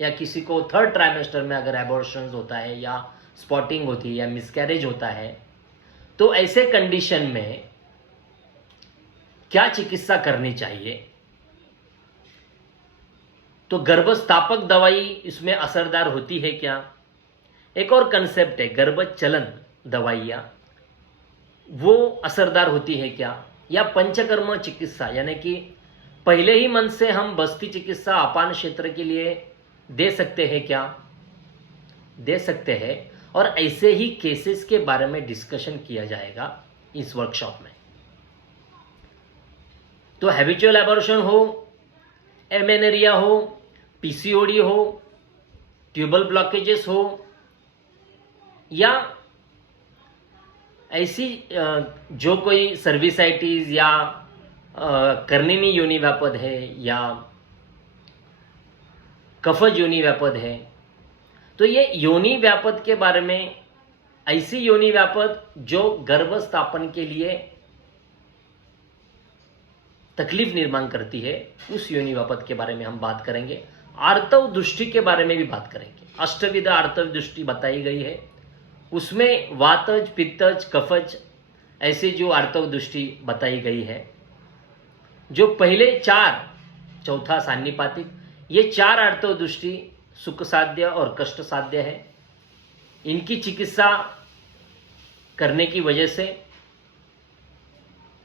या किसी को थर्ड ट्राइमेस्टर में अगर एबॉर्शन होता है या स्पॉटिंग होती है या मिसकैरेज होता है, तो ऐसे कंडीशन में क्या चिकित्सा करनी चाहिए। तो गर्भस्थापक दवाई इसमें असरदार होती है क्या। एक और कंसेप्ट है गर्भचलन दवाइयाँ, वो असरदार होती है क्या। या पंचकर्म चिकित्सा, यानी कि पहले ही मन से हम बस्ती चिकित्सा अपान क्षेत्र के लिए दे सकते हैं क्या, दे सकते हैं। और ऐसे ही केसेस के बारे में डिस्कशन किया जाएगा इस वर्कशॉप में। तो हैबिचुअल एबॉर्शन हो, एमेनेरिया हो, पीसीओडी हो, ट्यूबल ब्लॉकेजेस हो, या ऐसी जो कोई सर्विसाइटिस या कर्णिनी योनि व्यापद है या कफज योनि व्यापद है, तो ये योनि व्यापद के बारे में, ऐसी योनि व्यापद जो गर्भस्थापन के लिए तकलीफ निर्माण करती है, उस योनि व्यापद के बारे में हम बात करेंगे। आर्तव दृष्टि के बारे में भी बात करेंगे। अष्टविध आर्तव दृष्टि बताई गई है, उसमें वातज, पित्तज, कफज ऐसे जो आर्तव दृष्टि बताई गई है। जो पहले चार, चौथा सान्निपातिक, ये चार आर्तव दृष्टि सुख साध्य और कष्ट साध्य है। इनकी चिकित्सा करने की वजह से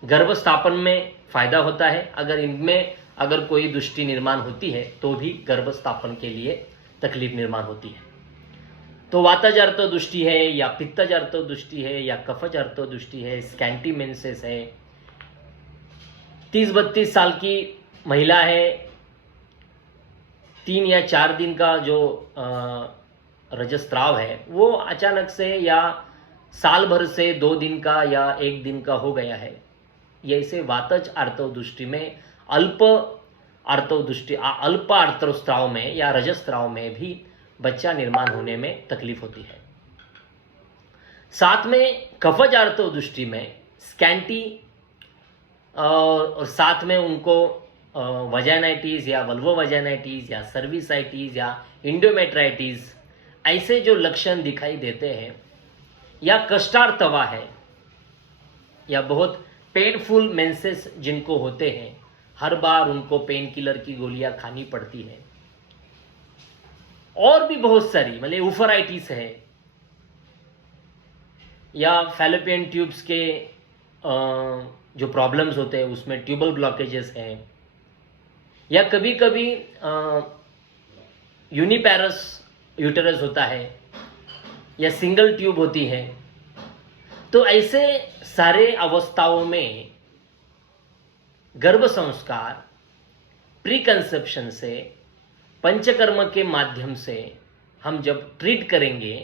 गर्भस्थापन में फायदा होता है। अगर इनमें अगर कोई दृष्टि निर्माण होती है तो भी गर्भस्थापन के लिए तकलीफ निर्माण होती है। तो वातज आर्तव दृष्टि है या पित्तज आर्तव दृष्टि है या कफज आर्तव दृष्टि है, स्कैंटी मेंसेस है, 30-32 साल की महिला है, 3 या 4 दिन का जो रजस्त्राव है वो अचानक से या साल भर से 2 दिन का या 1 दिन का हो गया है, ये इसे वातज आर्तव दृष्टि में, अल्प आर्तव दृष्टि, अल्प आर्तस्त्राव में या रजस्त्राव में भी बच्चा निर्माण होने में तकलीफ होती है। साथ में कफज आर्तव दृष्टि में स्कैंटी और साथ में उनको वजाइनाइटिस या वल्वो वजाइनाइटिस या सर्विसाइटिस या इंडोमेट्राइटिस ऐसे जो लक्षण दिखाई देते हैं, या कष्टार्थवा है या बहुत पेनफुल मेंसेस जिनको होते हैं, हर बार उनको पेन किलर की गोलियां खानी पड़ती है, और भी बहुत सारी, मतलब ऊफराइटिस है या फैलोपियन ट्यूब्स के जो प्रॉब्लम्स होते हैं उसमें ट्यूबल ब्लॉकेजेस हैं, या कभी कभी यूनिपैरस यूटेरस होता है या सिंगल ट्यूब होती है। तो ऐसे सारे अवस्थाओं में गर्भ संस्कार प्री कंसेप्शन से पंचकर्म के माध्यम से हम जब ट्रीट करेंगे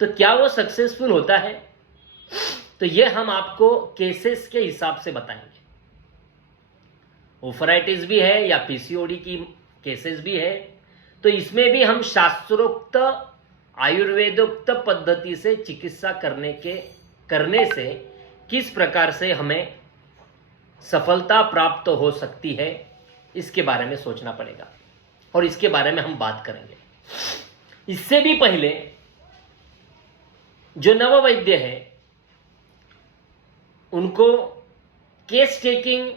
तो क्या वो सक्सेसफुल होता है, तो ये हम आपको केसेस के हिसाब से बताएंगे। ओफराइटिस भी है या पीसीओडी की केसेस भी है, तो इसमें भी हम शास्त्रोक्त आयुर्वेदोक्त पद्धति से चिकित्सा करने से किस प्रकार से हमें सफलता प्राप्त हो सकती है, इसके बारे में सोचना पड़ेगा और इसके बारे में हम बात करेंगे। इससे भी पहले जो नववैद्य है उनको केस टेकिंग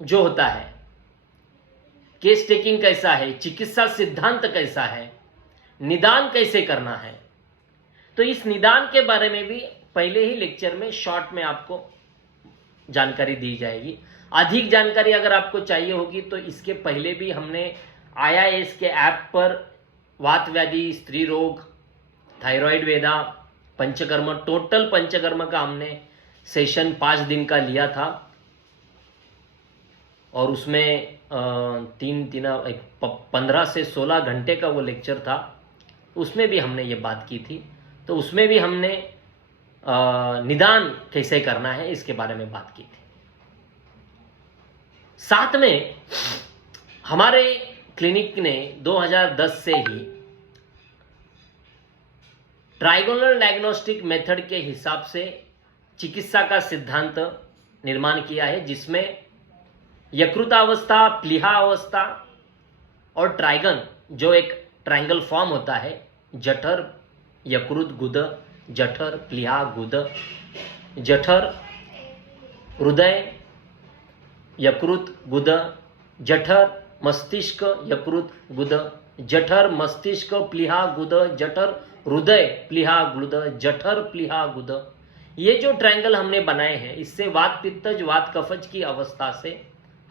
जो होता है, केस टेकिंग कैसा है, चिकित्सा सिद्धांत कैसा है, निदान कैसे करना है, तो इस निदान के बारे में भी पहले ही लेक्चर में शॉर्ट में आपको जानकारी दी जाएगी। अधिक जानकारी अगर आपको चाहिए होगी तो इसके पहले भी हमने IIS के ऐप पर वात व्याधि, स्त्री रोग, थायराइड वेदा, पंचकर्म, टोटल पंचकर्म का हमने सेशन 5 दिन का लिया था और उसमें 15 से 16 घंटे का वो लेक्चर था। उसमें भी हमने ये बात की थी, तो उसमें भी हमने निदान कैसे करना है इसके बारे में बात की थी। साथ में हमारे क्लिनिक ने 2010 से ही ट्राइगोनल डायग्नोस्टिक मेथड के हिसाब से चिकित्सा का सिद्धांत निर्माण किया है, जिसमें यकृतावस्था, प्लीहा अवस्था और ट्राइगन जो एक ट्रायंगल फॉर्म होता है, जठर, यकृत, गुद, जठर, प्लीहा, गुद, जठर, हृदय, यकृत, गुद, जठर, मस्तिष्क, यकृत, गुद, जठर, मस्तिष्क, प्लीहा, गुद, जठर, हृदय, प्लीहा, गुद, जठर, प्लीहा, गुद। ये जो ट्रायंगल हमने बनाए हैं, इससे वात पित्तज वात कफज की अवस्था से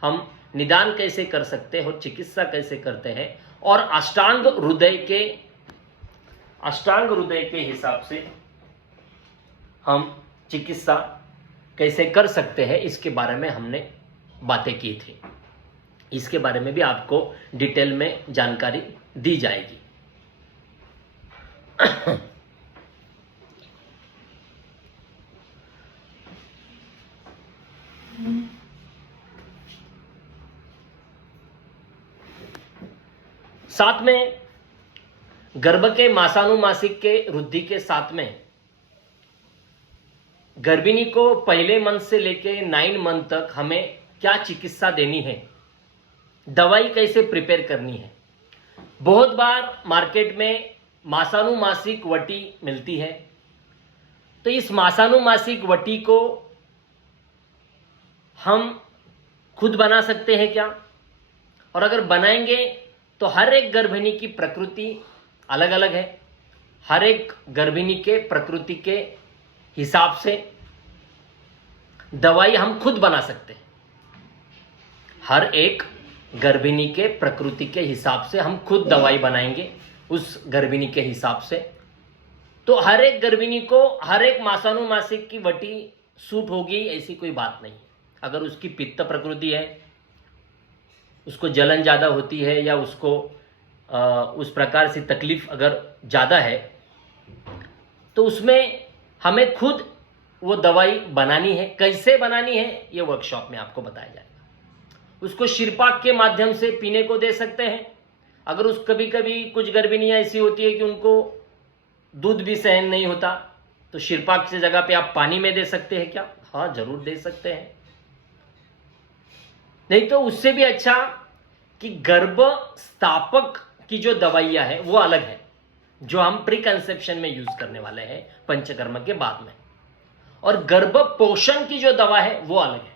हम निदान कैसे कर सकते हैं और चिकित्सा कैसे करते हैं, और अष्टांग हृदय के हिसाब से हम चिकित्सा कैसे कर सकते हैं, इसके बारे में हमने बातें की थी। इसके बारे में भी आपको डिटेल में जानकारी दी जाएगी। साथ में गर्भ के मासानुमासिक के वृद्धि के साथ में गर्भिणी को पहले मंथ से लेके 9 मंथ तक हमें क्या चिकित्सा देनी है, दवाई कैसे प्रिपेयर करनी है। बहुत बार मार्केट में मासानुमासिक वटी मिलती है, तो इस मासानुमासिक वटी को हम खुद बना सकते हैं क्या, और अगर बनाएंगे तो हर एक गर्भिणी की प्रकृति अलग अलग है। हर एक गर्भिणी के प्रकृति के हिसाब से दवाई हम खुद बना सकते हैं। हर एक गर्भिणी के प्रकृति के हिसाब से हम खुद दवाई बनाएंगे उस गर्भिणी के हिसाब से। तो हर एक गर्भिणी को हर एक मासानुमासिक की वटी सूट होगी ऐसी कोई बात नहीं। अगर उसकी पित्त प्रकृति है, उसको जलन ज़्यादा होती है, या उसको उस प्रकार से तकलीफ अगर ज़्यादा है, तो उसमें हमें खुद वो दवाई बनानी है। कैसे बनानी है ये वर्कशॉप में आपको बताया जाएगा। उसको शिरपाक के माध्यम से पीने को दे सकते हैं। अगर उस कभी कभी कुछ गर्भिणियाँ ऐसी होती है कि उनको दूध भी सहन नहीं होता, तो शिरपाक की जगह पे आप पानी में दे सकते हैं क्या? हाँ, जरूर दे सकते हैं। नहीं तो उससे भी अच्छा कि गर्भ स्थापक की जो दवाइयाँ है वो अलग है, जो हम प्री कंसेप्शन में यूज करने वाले हैं पंचकर्म के बाद में, और गर्भ पोषण की जो दवा है वो अलग है।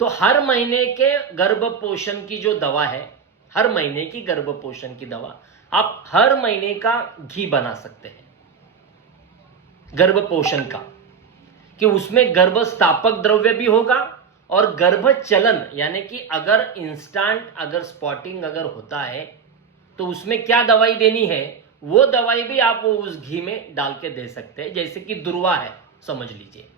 तो हर महीने के गर्भ पोषण की जो दवा है, हर महीने की गर्भ पोषण की दवा आप हर महीने का घी बना सकते हैं गर्भ पोषण का, कि उसमें गर्भ स्थापक द्रव्य भी होगा और गर्भ चलन, यानी कि अगर इंस्टेंट अगर स्पॉटिंग अगर होता है तो उसमें क्या दवाई देनी है वो दवाई भी आप वो उस घी में डाल के दे सकते हैं। जैसे कि दुर्वा है, समझ लीजिए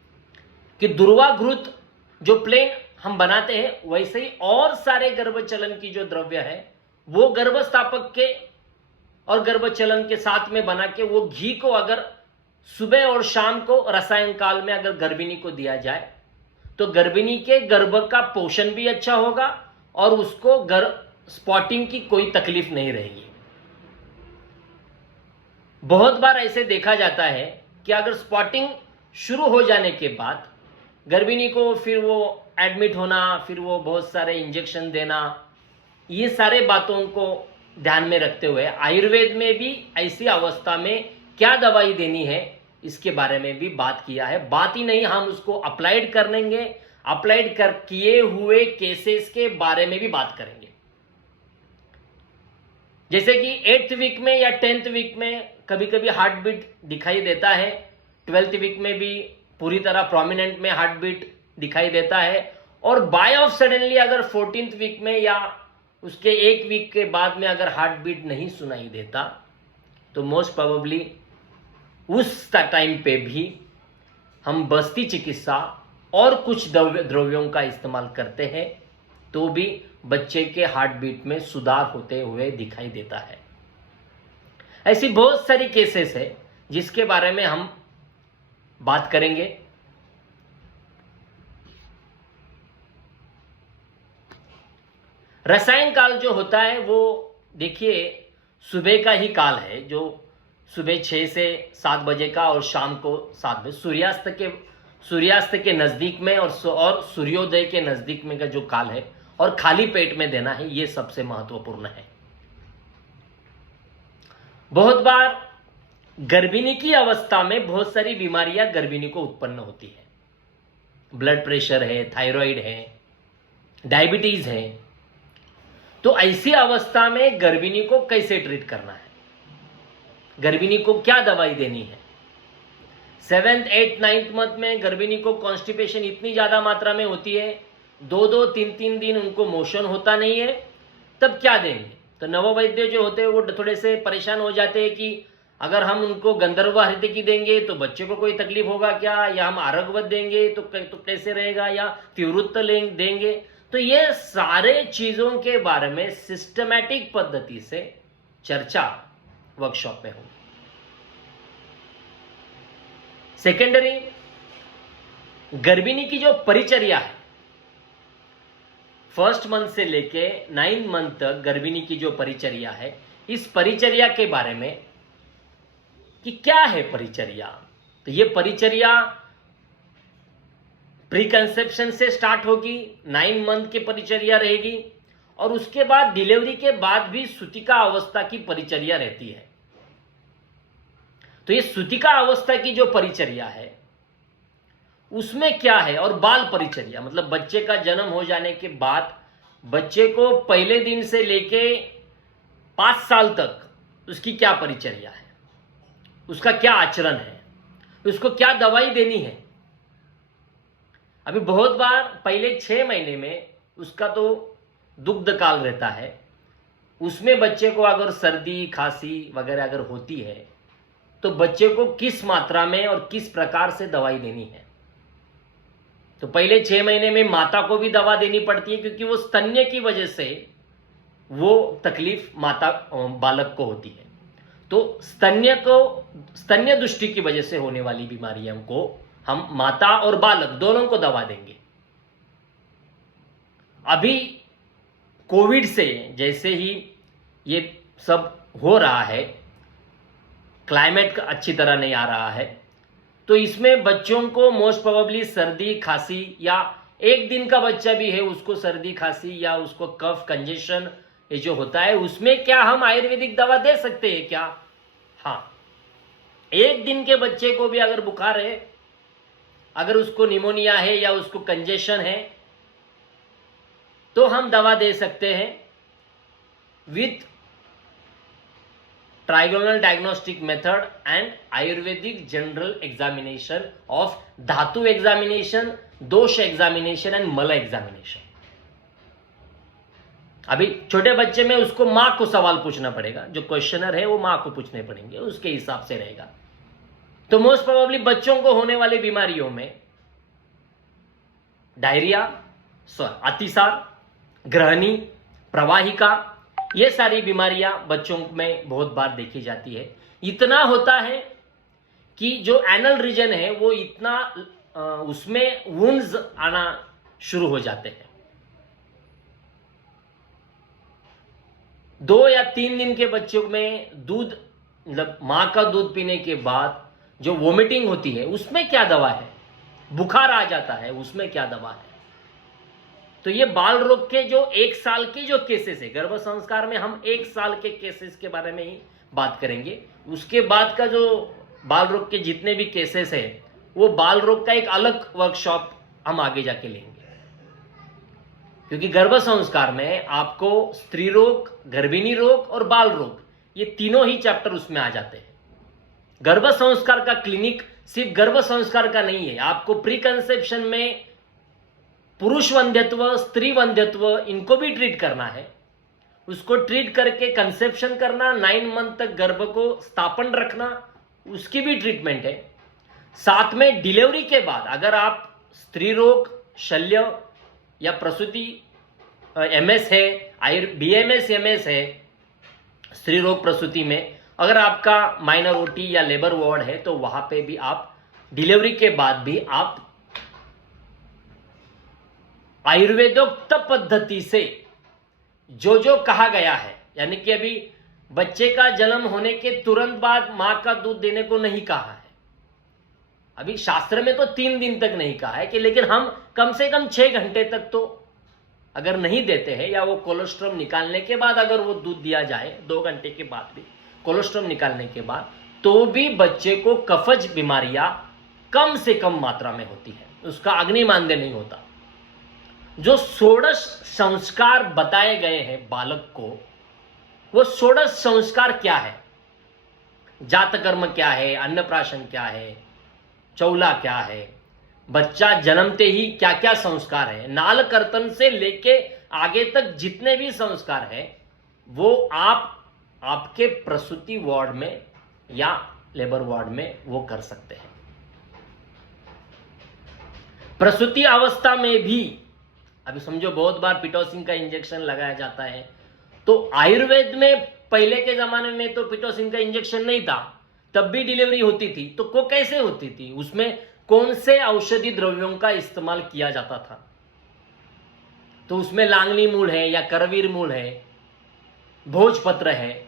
कि दुर्वा घृत जो प्लेन हम बनाते हैं, वैसे ही और सारे गर्भचलन की जो द्रव्य है वो गर्भस्थापक के और गर्भचलन के साथ में बना के वो घी को अगर सुबह और शाम को रसायन काल में अगर गर्भिणी को दिया जाए तो गर्भिणी के गर्भ का पोषण भी अच्छा होगा और उसको स्पॉटिंग की कोई तकलीफ नहीं रहेगी। बहुत बार ऐसे देखा जाता है कि अगर स्पॉटिंग शुरू हो जाने के बाद गर्भिणी को फिर वो एडमिट होना, फिर वो बहुत सारे इंजेक्शन देना, ये सारे बातों को ध्यान में रखते हुए आयुर्वेद में भी ऐसी अवस्था में क्या दवाई देनी है इसके बारे में भी बात किया है। बात ही नहीं, हम उसको अप्लाइड कर लेंगे, अप्लाइड कर किए हुए केसेस के बारे में भी बात करेंगे। जैसे कि 8th वीक में या 10th वीक में कभी कभी हार्ट बीट दिखाई देता है, 12th वीक में भी पूरी तरह प्रोमिनेंट में हार्ट बीट दिखाई देता है, और बाय ऑफ सडनली अगर 14th वीक में या उसके 1 वीक के बाद में अगर हार्ट बीट नहीं सुनाई देता तो मोस्ट प्रोबेबली उस टाइम पे भी हम बस्ती चिकित्सा और कुछ द्रव्यों का इस्तेमाल करते हैं, तो भी बच्चे के हार्ट बीट में सुधार होते हुए दिखाई देता है। ऐसी बहुत सारी केसेस है जिसके बारे में हम बात करेंगे। रसायन काल जो होता है वो देखिए सुबह का ही काल है, जो सुबह 6 से 7 बजे का और शाम को 7 बजे सूर्यास्त के नज़दीक में और सूर्योदय के नज़दीक में का जो काल है, और खाली पेट में देना है, ये सबसे महत्वपूर्ण है। बहुत बार गर्भिणी की अवस्था में बहुत सारी बीमारियां गर्भिणी को उत्पन्न होती है। ब्लड प्रेशर है, थायराइड है, डायबिटीज है। तो ऐसी अवस्था में गर्भिणी को कैसे ट्रीट करना है, गर्भिणी को क्या दवाई देनी है। 7th, 8th, 9th मंथ में गर्भिणी को कॉन्स्टिपेशन इतनी ज्यादा मात्रा में होती है, 2-2, 3-3 दिन उनको मोशन होता नहीं है, तब क्या देंगे। तो नववैद्य जो होते हैं वो थोड़े से परेशान हो जाते हैं कि अगर हम उनको गंधर्व हृदय देंगे तो बच्चे को कोई तकलीफ होगा क्या, या हम आरोग्यवत देंगे तो कैसे रहेगा, या तिवृत्त देंगे। तो ये सारे चीजों के बारे में सिस्टमैटिक पद्धति से चर्चा वर्कशॉप में होगी। सेकेंडरी, गर्भिणी की जो परिचर्या है, 1st मंथ से लेके 9th मंथ तक गर्भिणी की जो परिचर्या है, इस परिचर्या के बारे में कि क्या है परिचर्या। तो ये परिचर्या प्री कंसेप्शन से स्टार्ट होगी, 9 मंथ की परिचर्या रहेगी, और उसके बाद डिलीवरी के बाद भी सूतिका अवस्था की परिचर्या रहती है। तो ये सूतिका अवस्था की जो परिचर्या है उसमें क्या है, और बाल परिचर्या मतलब बच्चे का जन्म हो जाने के बाद बच्चे को पहले दिन से लेके 5 साल तक उसकी क्या परिचर्या है, उसका क्या आचरण है, उसको क्या दवाई देनी है। अभी बहुत बार पहले 6 महीने में उसका तो दुग्ध काल रहता है, उसमें बच्चे को अगर सर्दी खांसी वगैरह अगर होती है तो बच्चे को किस मात्रा में और किस प्रकार से दवाई देनी है। तो पहले 6 महीने में माता को भी दवा देनी पड़ती है, क्योंकि वो स्तन्य की वजह से वो तकलीफ माता बालक को होती है। तो स्तन्य दृष्टि की वजह से होने वाली बीमारियों को हम माता और बालक दोनों को दवा देंगे। अभी कोविड से जैसे ही ये सब हो रहा है, क्लाइमेट अच्छी तरह नहीं आ रहा है, तो इसमें बच्चों को मोस्ट प्रोबेबली सर्दी खांसी, या एक दिन का बच्चा भी है उसको सर्दी खांसी या उसको कफ कंजेशन ये जो होता है, उसमें क्या हम आयुर्वेदिक दवा दे सकते हैं क्या? हाँ, एक दिन के बच्चे को भी अगर बुखार है, अगर उसको निमोनिया है या उसको कंजेशन है, तो हम दवा दे सकते हैं with trigonal diagnostic method and Ayurvedic general examination of धातु एग्जामिनेशन, दोष एग्जामिनेशन एंड मल एग्जामिनेशन। अभी छोटे बच्चे में उसको मां को सवाल पूछना पड़ेगा, जो क्वेश्चनर है वो मां को पूछने पड़ेंगे, उसके हिसाब से रहेगा। तो मोस्ट प्रोबेबली बच्चों को होने वाली बीमारियों में डायरिया, अतिसार, ग्रहणी, प्रवाहिका, ये सारी बीमारियां बच्चों में बहुत बार देखी जाती है। इतना होता है कि जो एनल रीजन है वो इतना उसमें वुंड्स आना शुरू हो जाते हैं। 2 या 3 दिन के बच्चों में दूध मतलब मां का दूध पीने के बाद जो वोमिटिंग होती है उसमें क्या दवा है, बुखार आ जाता है उसमें क्या दवा है। तो ये बाल रोग के जो 1 साल के जो केसेस है, गर्भ संस्कार में हम 1 साल के केसेस के बारे में ही बात करेंगे। उसके बाद का जो बाल रोग के जितने भी केसेस है वो बाल रोग का एक अलग वर्कशॉप हम आगे जाके लेंगे, क्योंकि गर्भ संस्कार में आपको स्त्री रोग, गर्भिणी रोग और बाल रोग ये तीनों ही चैप्टर उसमें आ जाते हैं। गर्भ संस्कार का क्लिनिक सिर्फ गर्भ संस्कार का नहीं है, आपको प्री कंसेप्शन में पुरुष वंध्यत्व, स्त्री वंध्यत्व इनको भी ट्रीट करना है। उसको ट्रीट करके कंसेप्शन करना, 9 मंथ तक गर्भ को स्थापन रखना, उसकी भी ट्रीटमेंट है। साथ में डिलीवरी के बाद अगर आप स्त्री रोग, शल्य या प्रसूति एमएस है, बीएमएस एमएस है, स्त्री रोग प्रसूति में अगर आपका माइनर ओटी या लेबर वार्ड है तो वहां पे भी आप डिलीवरी के बाद भी आप आयुर्वेदोक्त पद्धति से जो जो कहा गया है, यानी कि अभी बच्चे का जन्म होने के तुरंत बाद मां का दूध देने को नहीं कहा है, अभी शास्त्र में तो 3 दिन तक नहीं कहा है कि, लेकिन हम कम से कम 6 घंटे तक तो अगर नहीं देते हैं, या वो कोलेस्ट्रॉल निकालने के बाद अगर वो दूध दिया जाए 2 घंटे के बाद भी, कोलेस्ट्रॉल निकालने के बाद, तो भी बच्चे को कफज बीमारियां कम से कम मात्रा में होती है, उसका अग्निमांद्य नहीं होता। जो षोडश संस्कार बताए गए हैं बालक को, वो षोडश संस्कार क्या है, जातकर्म क्या है, अन्नप्राशन क्या है, चौला क्या है, बच्चा जन्मते ही क्या क्या संस्कार है, नाल कर्तन से लेके आगे तक जितने भी संस्कार है, वो आपके प्रसूति वार्ड में या लेबर वार्ड में वो कर सकते हैं। प्रसूति अवस्था में भी अभी समझो बहुत बार पिटोसिन का इंजेक्शन लगाया जाता है, तो आयुर्वेद में पहले के जमाने में तो पिटोसिन का इंजेक्शन नहीं था, तब भी डिलीवरी होती थी। तो को कैसे होती थी, उसमें कौन से औषधि द्रव्यों का इस्तेमाल किया जाता था? तो उसमें लांगनी मूल है या करवीर मूल है, भोजपत्र है,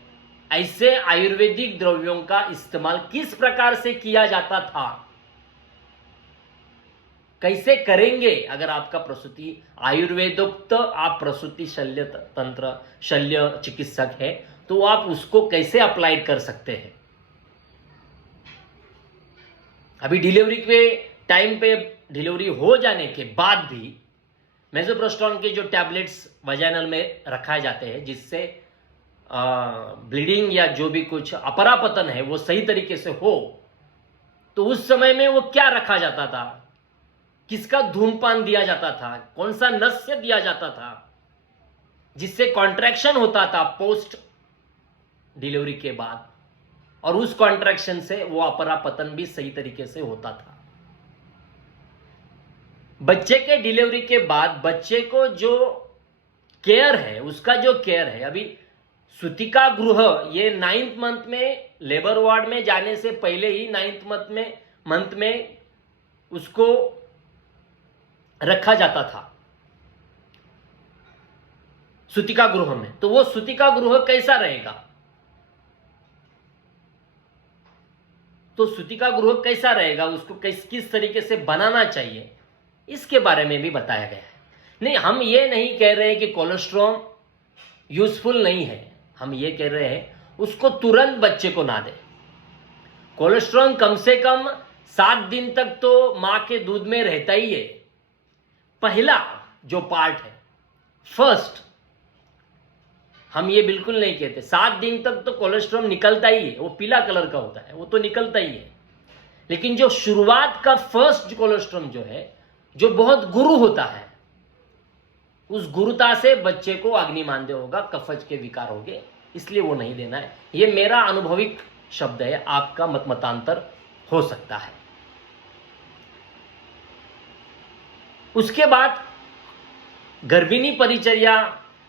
ऐसे आयुर्वेदिक द्रव्यों का इस्तेमाल किस प्रकार से किया जाता था, कैसे करेंगे? अगर आपका प्रसूति आयुर्वेदोक्त आप प्रसूति शल्य तंत्र शल्य चिकित्सक है, तो आप उसको कैसे अप्लाई कर सकते हैं? अभी डिलीवरी के टाइम पे, डिलीवरी हो जाने के बाद भी मेजोप्रोस्टोन के जो टैबलेट्स वजाइनल में रखाए जाते हैं, जिससे ब्लीडिंग या जो भी कुछ अपरापतन है वो सही तरीके से हो, तो उस समय में वो क्या रखा जाता था, किसका धूमपान दिया जाता था, कौन सा नस्य दिया जाता था, जिससे कॉन्ट्रैक्शन होता था पोस्ट डिलीवरी के बाद, और उस कॉन्ट्रैक्शन से वो अपरापतन भी सही तरीके से होता था। बच्चे के डिलीवरी के बाद बच्चे को जो केयर है, उसका जो केयर है, अभी सूतिका गृह ये 9th मंथ में लेबर वार्ड में जाने से पहले ही 9th मंथ में उसको रखा जाता था सूतिका गृह में। तो वो सूतिका गृह कैसा रहेगा, तो सूतिका गृह कैसा रहेगा, उसको किस तरीके से बनाना चाहिए, इसके बारे में भी बताया गया है। नहीं, हम ये नहीं कह रहे कि कोलेस्ट्रॉल यूजफुल नहीं है, हम ये कह रहे हैं उसको तुरंत बच्चे को ना दे। कोलेस्ट्रॉल कम से कम 7 दिन तक तो मां के दूध में रहता ही है। पहला जो पार्ट है, फर्स्ट, हम ये बिल्कुल नहीं कहते 7 दिन तक तो कोलेस्ट्रॉल निकलता ही है, वो पीला कलर का होता है, वो तो निकलता ही है। लेकिन जो शुरुआत का फर्स्ट कोलेस्ट्रॉल जो है, जो बहुत गुरु होता है, उस गुरुता से बच्चे को अग्निमांद्य होगा, कफज के विकार होंगे, इसलिए वो नहीं देना है। ये मेरा अनुभविक शब्द है, आपका मतांतर हो सकता है। उसके बाद गर्भिणी परिचर्या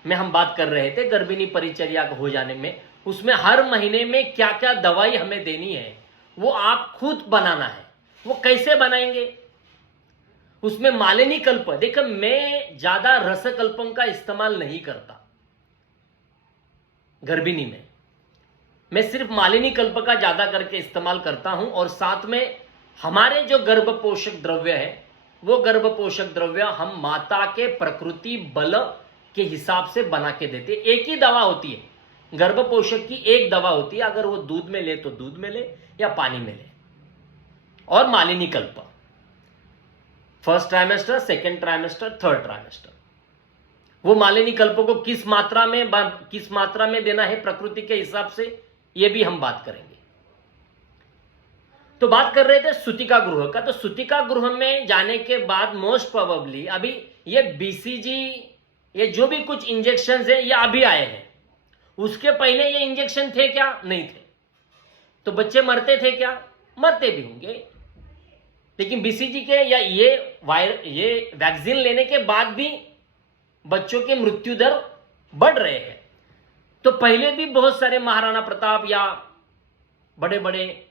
में हम बात कर रहे थे। गर्भिणी परिचर्या हो जाने में उसमें हर महीने में क्या क्या दवाई हमें देनी है, वो आप खुद बनाना है। वो कैसे बनाएंगे, उसमें मालिनी कल्प, देखो मैं ज्यादा रसकल्पों का इस्तेमाल नहीं करता गर्भिणी में, मैं सिर्फ मालिनी कल्प का ज्यादा करके इस्तेमाल करता हूं। और साथ में हमारे जो गर्भ पोषक द्रव्य है, वो गर्भ पोषक द्रव्य हम माता के प्रकृति बल के हिसाब से बना के देते। एक ही दवा होती है, गर्भ पोषक की एक दवा होती है, अगर वो दूध में ले तो दूध में ले या पानी में ले। और मालिनी कल्प, first trimester, second trimester, third trimester, वो मालिनी कल्प को किस मात्रा में देना है प्रकृति के हिसाब से, ये भी हम बात करेंगे। तो बात कर रहे थे सूतिका गृह का। तो सूतिका गृह में जाने के बाद मोस्ट प्रोबेबली अभी ये बीसीजी, ये जो भी कुछ इंजेक्शन है, ये अभी आए हैं। उसके पहले ये इंजेक्शन थे क्या? नहीं थे। तो बच्चे मरते थे क्या? मरते भी होंगे। लेकिन बीसीजी के या ये वैक्सीन लेने के बाद भी बच्चों के मृत्यु दर बढ़ रहे हैं। तो पहले भी बहुत सारे महाराणा प्रताप या बड़े बड़े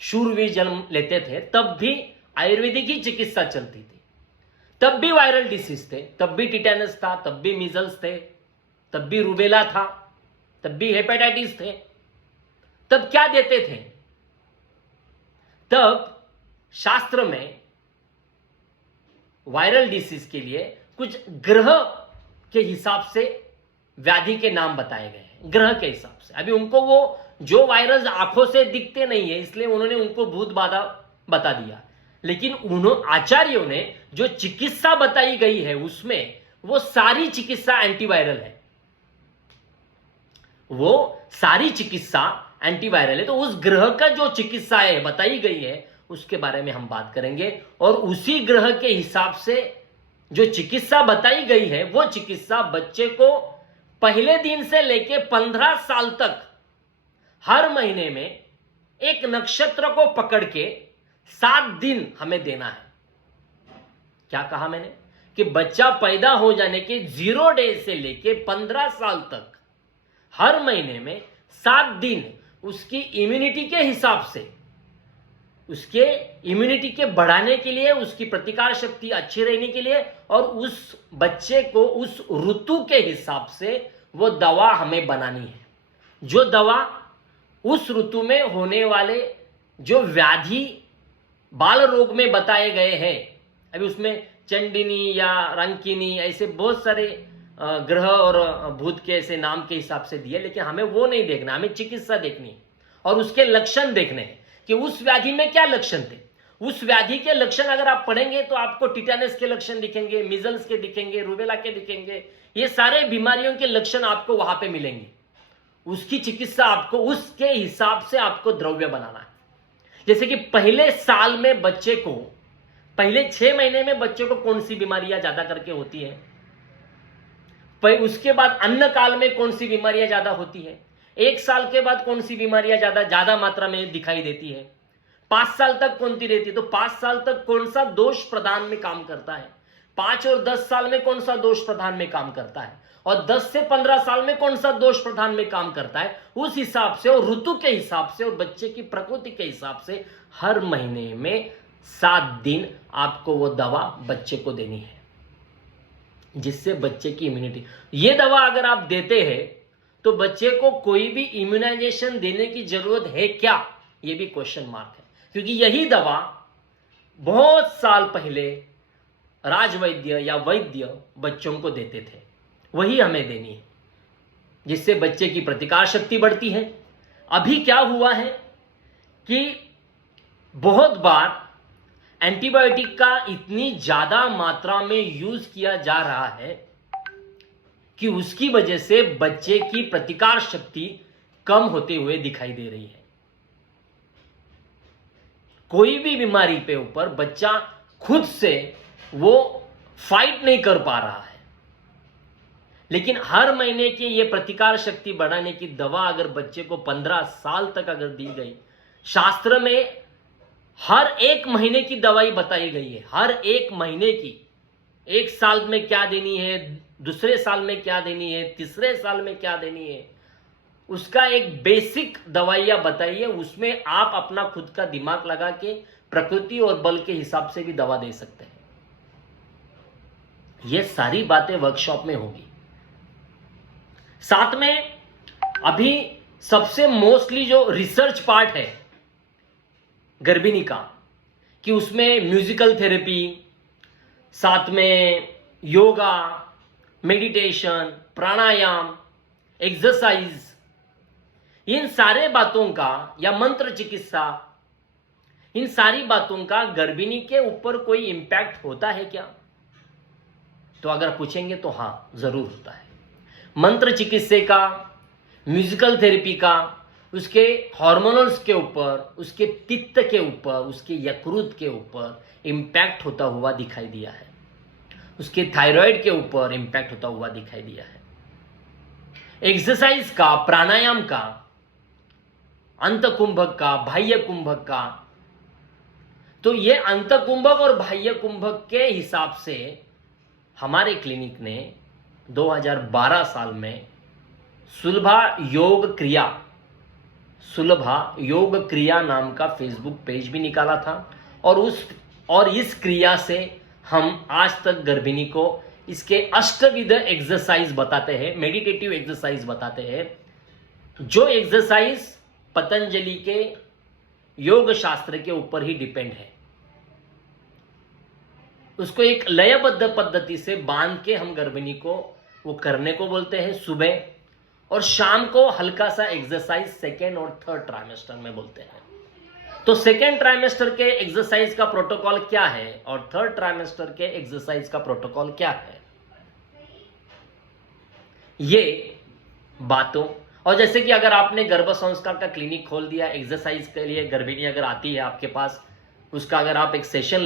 शूरवीर जन्म लेते थे, तब भी आयुर्वेदिक ही चिकित्सा चलती थी। तब भी वायरल डिसीज थे, तब भी टिटेनस था, तब भी मीजल्स थे, तब भी रूबेला था, तब भी हेपेटाइटिस थे। तब क्या देते थे? तब शास्त्र में वायरल डिसीज के लिए कुछ ग्रह के हिसाब से व्याधि के नाम बताए गए हैं, ग्रह के हिसाब से। अभी उनको वो जो वायरस आंखों से दिखते नहीं है इसलिए उन्होंने उनको भूत बाधा बता दिया, लेकिन आचार्यों ने जो चिकित्सा बताई गई है उसमें वो सारी चिकित्सा एंटीवायरल है, वो सारी चिकित्सा एंटीवायरल है। तो उस ग्रह का जो चिकित्सा है बताई गई है उसके बारे में हम बात करेंगे, और उसी ग्रह के हिसाब से जो चिकित्सा बताई गई है वो चिकित्सा बच्चे को पहले दिन से लेके 15 साल तक हर महीने में एक नक्षत्र को पकड़ के 7 दिन हमें देना है। क्या कहा मैंने कि बच्चा पैदा हो जाने के 0 डे से लेके 15 साल तक हर महीने में 7 दिन उसकी इम्यूनिटी के हिसाब से, उसके इम्यूनिटी के बढ़ाने के लिए, उसकी प्रतिकार शक्ति अच्छी रहने के लिए, और उस बच्चे को उस ऋतु के हिसाब से वो दवा हमें बनानी है। जो दवा उस ऋतु में होने वाले जो व्याधि बाल रोग में बताए गए हैं, अभी उसमें चंडिनी या रंकिनी ऐसे बहुत सारे ग्रह और भूत के ऐसे नाम के हिसाब से दिए, लेकिन हमें वो नहीं देखना, हमें चिकित्सा देखनी है और उसके लक्षण देखने हैं कि उस व्याधि में क्या लक्षण थे। उस व्याधि के लक्षण अगर आप पढ़ेंगे तो आपको टिटेनस के लक्षण दिखेंगे, मिजल्स के दिखेंगे, रूबेला के दिखेंगे, ये सारे बीमारियों के लक्षण आपको वहां पे मिलेंगे। उसकी चिकित्सा आपको उसके हिसाब से आपको द्रव्य बनाना है। जैसे कि पहले साल में बच्चे को, पहले 6 महीने में बच्चे को कौन सी बीमारियां ज्यादा करके होती है, उसके बाद अन्न काल में कौन सी बीमारियां ज्यादा होती है, 1 साल के बाद कौन सी बीमारियां ज्यादा मात्रा में दिखाई देती है, 5 साल तक कौन सी रहती है, तो 5 साल तक कौन सा दोष प्रधान में काम करता है, 5 और 10 साल में कौन सा दोष प्रधान में काम करता है, और 10 से 15 साल में कौन सा दोष प्रधान में काम करता है। उस हिसाब से और ऋतु के हिसाब से और बच्चे की प्रकृति के हिसाब से हर महीने में 7 दिन आपको वो दवा बच्चे को देनी है, जिससे बच्चे की इम्यूनिटी, ये दवा अगर आप देते हैं तो बच्चे को कोई भी इम्यूनाइजेशन देने की जरूरत है क्या, ये भी क्वेश्चन मार्क है, क्योंकि यही दवा बहुत साल पहले राजवैद्य या वैद्य बच्चों को देते थे, वही हमें देनी है, जिससे बच्चे की प्रतिकार शक्ति बढ़ती है। अभी क्या हुआ है कि बहुत बार एंटीबायोटिक का इतनी ज्यादा मात्रा में यूज किया जा रहा है कि उसकी वजह से बच्चे की प्रतिकार शक्ति कम होते हुए दिखाई दे रही है। कोई भी बीमारी पे ऊपर बच्चा खुद से वो फाइट नहीं कर पा रहा है, लेकिन हर महीने की ये प्रतिकार शक्ति बढ़ाने की दवा अगर बच्चे को 15 साल तक अगर दी गई, शास्त्र में हर 1 महीने की दवाई बताई गई है, हर 1 महीने की, 1 साल में क्या देनी है, दूसरे साल में क्या देनी है, तीसरे साल में क्या देनी है, उसका एक बेसिक दवाइयां बताइए। उसमें आप अपना खुद का दिमाग लगा के प्रकृति और बल के हिसाब से भी दवा दे सकते हैं। ये सारी बातें वर्कशॉप में होगी। साथ में अभी सबसे मोस्टली जो रिसर्च पार्ट है गर्भिणी का, कि उसमें म्यूजिकल थेरेपी, साथ में योगा, मेडिटेशन, प्राणायाम, एक्सरसाइज, इन सारे बातों का, या मंत्र चिकित्सा, इन सारी बातों का गर्भिणी के ऊपर कोई इंपैक्ट होता है क्या, तो अगर पूछेंगे तो हां, जरूर होता है। मंत्र चिकित्सा का, म्यूजिकल थेरेपी का, उसके हार्मोनल्स के ऊपर, उसके पित्त के ऊपर, उसके यकृत के ऊपर इंपैक्ट होता हुआ दिखाई दिया है, उसके थायराइड के ऊपर इंपैक्ट होता हुआ दिखाई दिया है। एक्सरसाइज का, प्राणायाम का, अंतकुंभक का, बाह्य कुंभक का, तो ये अंतकुंभक और बाह्य कुंभक के हिसाब से हमारे क्लिनिक ने 2012 साल में सुलभा योग क्रिया नाम का फेसबुक पेज भी निकाला था, और इस क्रिया से हम आज तक गर्भिणी को इसके अष्टविध एक्सरसाइज बताते हैं, मेडिटेटिव एक्सरसाइज बताते हैं, जो एक्सरसाइज पतंजलि के योग शास्त्र के ऊपर ही डिपेंड है। उसको एक लयबद्ध पद्धति से बांध के हम गर्भिणी को वो करने को बोलते हैं सुबह, और शाम को हल्का सा एक्सरसाइज सेकेंड और थर्ड ट्राइमेस्टर में बोलते हैं। तो सेकेंड ट्राइमेस्टर के एक्सरसाइज का प्रोटोकॉल क्या है और थर्ड ट्राइमेस्टर के एक्सरसाइज का प्रोटोकॉल क्या है, ये बातों। और जैसे कि अगर आपने गर्भ संस्कार का क्लिनिक खोल दिया एक्सरसाइज के लिए, गर्भिणी अगर आती है आपके पास, उसका अगर आप एक सेशन